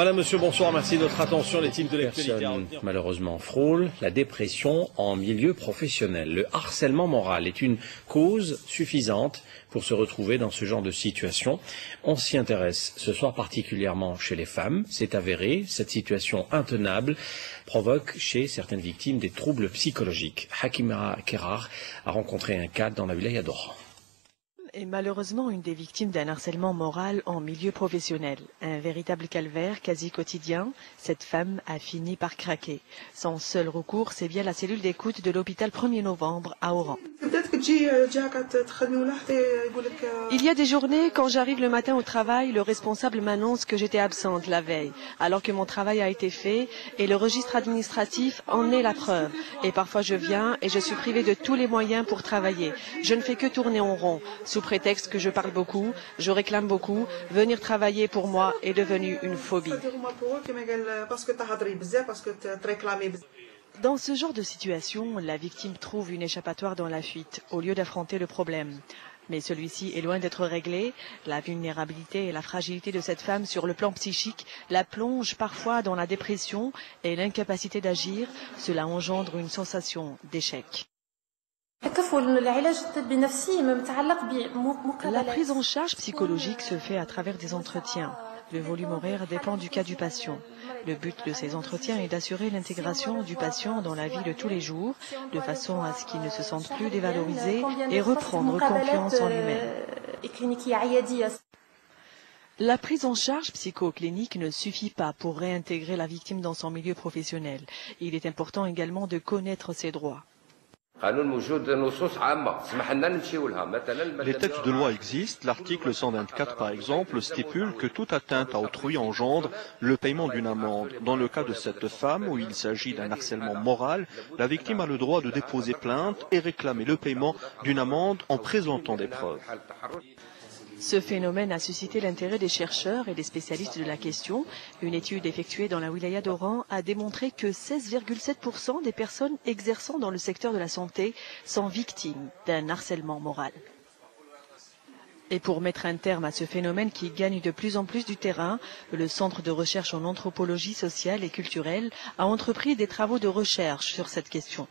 Madame, Monsieur, bonsoir, merci de votre attention. Les types de l'actualité malheureusement frôle la dépression en milieu professionnel. Le harcèlement moral est une cause suffisante pour se retrouver dans ce genre de situation. On s'y intéresse ce soir particulièrement chez les femmes. C'est avéré, cette situation intenable provoque chez certaines victimes des troubles psychologiques. Hakima Kerar a rencontré un cas dans la wilaya d'Oran. Est malheureusement une des victimes d'un harcèlement moral en milieu professionnel. Un véritable calvaire quasi quotidien, cette femme a fini par craquer. Son seul recours, c'est bien la cellule d'écoute de l'hôpital 1er novembre à Oran. Il y a des journées, quand j'arrive le matin au travail, le responsable m'annonce que j'étais absente la veille, alors que mon travail a été fait et le registre administratif en est la preuve. Et parfois je viens et je suis privée de tous les moyens pour travailler. Je ne fais que tourner en rond. Sous prétexte que je parle beaucoup, je réclame beaucoup, venir travailler pour moi est devenu une phobie. Dans ce genre de situation, la victime trouve une échappatoire dans la fuite, au lieu d'affronter le problème. Mais celui-ci est loin d'être réglé. La vulnérabilité et la fragilité de cette femme sur le plan psychique la plongent parfois dans la dépression et l'incapacité d'agir. Cela engendre une sensation d'échec. La prise en charge psychologique se fait à travers des entretiens. Le volume horaire dépend du cas du patient. Le but de ces entretiens est d'assurer l'intégration du patient dans la vie de tous les jours, de façon à ce qu'il ne se sente plus dévalorisé et reprendre confiance en lui-même. La prise en charge psychoclinique ne suffit pas pour réintégrer la victime dans son milieu professionnel. Il est important également de connaître ses droits. Les textes de loi existent. L'article 124, par exemple, stipule que toute atteinte à autrui engendre le paiement d'une amende. Dans le cas de cette femme, où il s'agit d'un harcèlement moral, la victime a le droit de déposer plainte et réclamer le paiement d'une amende en présentant des preuves. Ce phénomène a suscité l'intérêt des chercheurs et des spécialistes de la question. Une étude effectuée dans la wilaya d'Oran a démontré que 16,7% des personnes exerçant dans le secteur de la santé sont victimes d'un harcèlement moral. Et pour mettre un terme à ce phénomène qui gagne de plus en plus du terrain, le Centre de recherche en anthropologie sociale et culturelle a entrepris des travaux de recherche sur cette question.